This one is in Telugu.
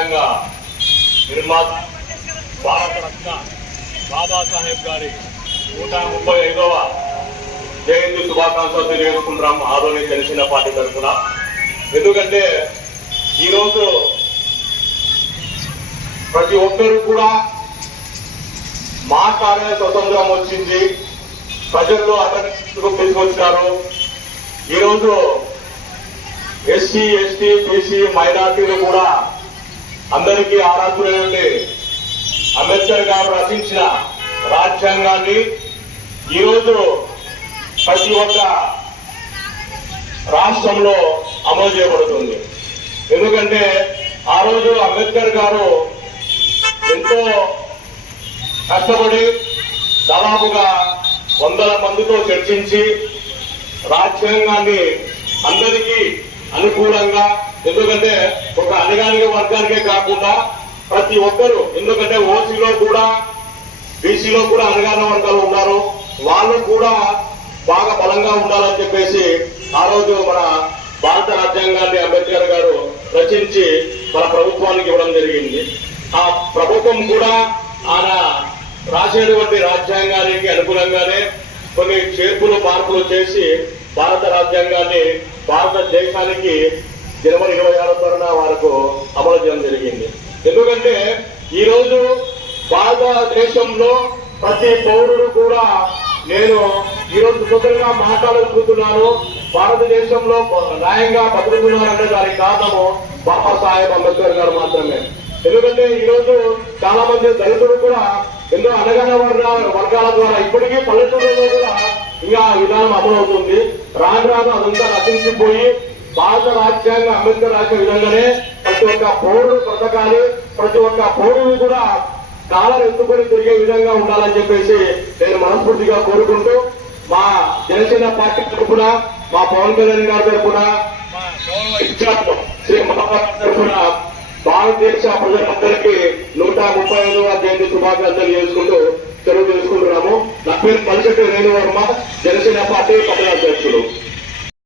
రాజ్యాంగ నిర్మాత భారత రత్న బాబాసాహెబ్ గారి 135వ జయంతి శుభాకాంక్షలు తెలియజేసుకుంటున్నాం ఆదోని జనసేన పార్టీ తరఫున. ఎందుకంటే ఈరోజు ప్రతి ఒక్కరు కూడా మాట్లాడే స్వతంత్రం వచ్చింది, ప్రజల్లో అవేర్నెస్ తీసుకొచ్చినారు. ఈరోజు ఎస్సీ ఎస్టీ బీసీ మైనార్టీలు కూడా అందరికీ ఆరాధులైన అంబేద్కర్ గారు రచించిన రాజ్యాంగాన్ని ఈరోజు ప్రతి ఒక్క రాష్ట్రంలో అమలు చేయబడుతుంది. ఎందుకంటే ఆ రోజు అంబేద్కర్ గారు ఎంతో కష్టపడి దాదాపుగా 100 మందితో చర్చించి రాజ్యాంగాన్ని అందరికీ అనుకూలంగా, ఎందుకంటే ఒక అణగారిన వర్గానికే కాకుండా ప్రతి ఒక్కరు, ఎందుకంటే ఓసీలో కూడా బీసీలో కూడా అణగారిన వర్గాలు ఉన్నారు, వాళ్ళు కూడా బాగా బలంగా ఉండాలని చెప్పేసి ఆ రోజు మన భారత రాజ్యాంగాన్ని అంబేద్కర్ గారు రచించి మన ప్రభుత్వానికి ఇవ్వడం జరిగింది. ఆ ప్రభుత్వం కూడా ఆయన రాసేటువంటి రాజ్యాంగానికి అనుగుణంగానే కొన్ని చేర్పులు మార్పులు చేసి భారత రాజ్యాంగాన్ని భారతదేశానికి జనవరి 26న వరకు అమలు చేయడం జరిగింది. ఎందుకంటే ఈరోజు భారతదేశంలో ప్రతి పౌరుడు కూడా, నేను ఈరోజు స్వతంత్రంగా మాట్లాడుకుంటున్నాను, భారతదేశంలో న్యాయంగా బతుకుతున్నారంటే దానికి కారణము బాబాసాహెబ్ అంబేద్కర్ గారు మాత్రమే. ఎందుకంటే ఈరోజు చాలా మంది దళితులు కూడా ఎన్నో అణగారిన వర్గాల ద్వారా ఇప్పటికీ పల్లెటూరులో కూడా ఇంకా విధానం అమలవుతుంది. రాను రాను అదంతా నశించిపోయి భారత రాజ్యాంగం అంబేద్కర్ రాసిన విధంగానే ప్రతి ఒక్క పౌరుడు బ్రతకాలి, ప్రతి ఒక్క పౌరుడు కూడా కాలం ఎత్తుకొని తిరిగే విధంగా ఉండాలని చెప్పేసి నేను మనస్ఫూర్తిగా కోరుకుంటూ, మా జనసేన పార్టీ తరఫున, మా పవన్ కళ్యాణ్ గారి తరఫున, మా ఇన్ఛార్జ్ శ్రీ మహారాజ్ తరఫున భారతదేశ ప్రజలందరికీ 135వ జయంతి శుభాకాంక్షలు చేసుకుంటూ తెలుగు చేసుకుంటున్నాము. నా పేరు పలిశెట్టి రేణువర్మ, జనసేన పార్టీ పట్టణ అధ్యక్షుడు.